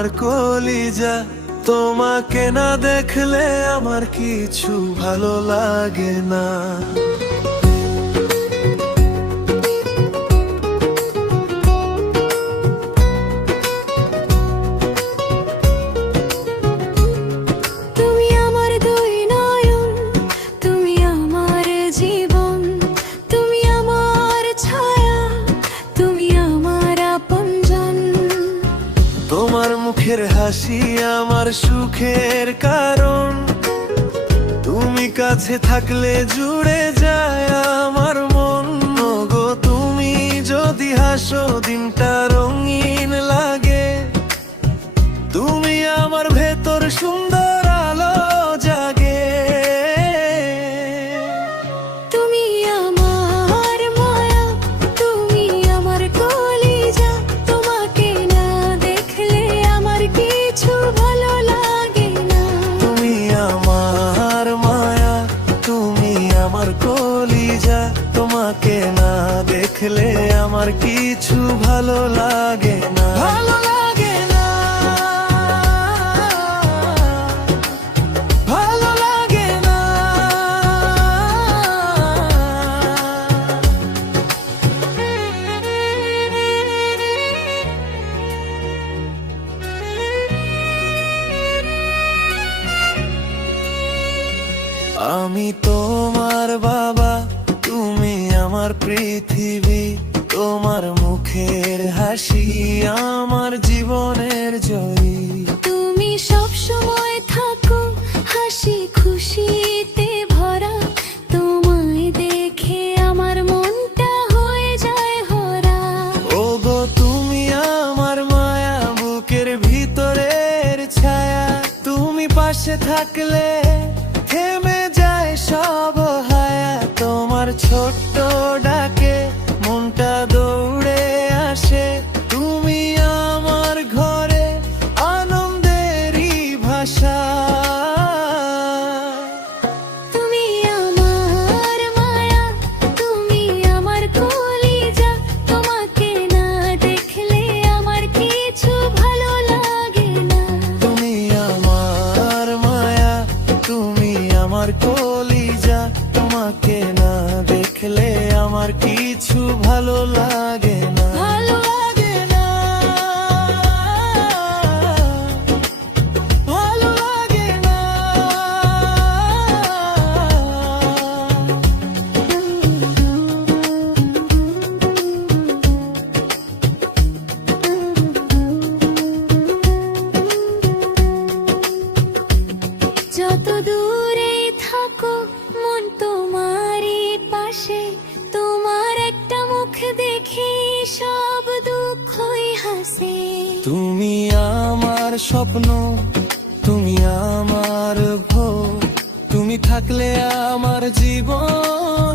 আমার কলিজা, তোমাকে না দেখলে আমার কিছু ভালো লাগে না। তুমি আমার দুই নয়ন, তুমি আমার জীবন, তুমি আমার ছায়া, তুমি আমার আপনজন। তোমার মুখের হাসি আমার সুখের কারণ, তুমি কাছে থাকলে জুড়ে যায় আমার মন। গো তুমি যদি হাসো দিনটা রঙিন লাগে, তুমি আমার ভেতর সুন্দর আলো জাগে। তুমি আমার মায়া, তুমি আমার কলিজা, তোমাকে না দেখলে আমার কিছু ভালো লাগে না। তুমি আমার মায়া, তুমি আমার কলিজা, তোমাকে না দেখলে আমার কিছু ভালো লাগে না। ভালো লাগে না, ভালো লাগে না। আমি তোমার বাবা, তুমি আমার পৃথিবী, তোমার মুখের হাসি আমার জীবনের জয়ী। তুমি সব সময় থাকো হাসি খুশিতে ভরা, তোমায় দেখে আমার মনটা হয়ে যায় ভরা। ওগো তুমি আমার মায়া, বুকের ভিতরের ছায়া, তুমি পাশে থাকলে থেমে যায় সব হায়া। তোমার ছোট্ট ডাকে মনটা দৌড়ে আসে, তুমি আমার ঘরে আনন্দেরই ভাষা। তুমি আমার মায়া, তুমি আমার কলিজা, তোমাকে না দেখলে আমার কিছু ভালো লাগে না। তুমি আমার মায়া, তুমি আমার কলিজা, তোমাকে না দেখলে আমার কিছু ভালো লাগে না। ভালো লাগে না, ভালো লাগে না। যত দূরে থাকো মন তোমারই পাশে, তোমার একটা মুখ দেখে সব দুঃখই হাসে। তুমি আমার স্বপ্ন, তুমি আমার ভোর, তুমি থাকলে আমার জীবন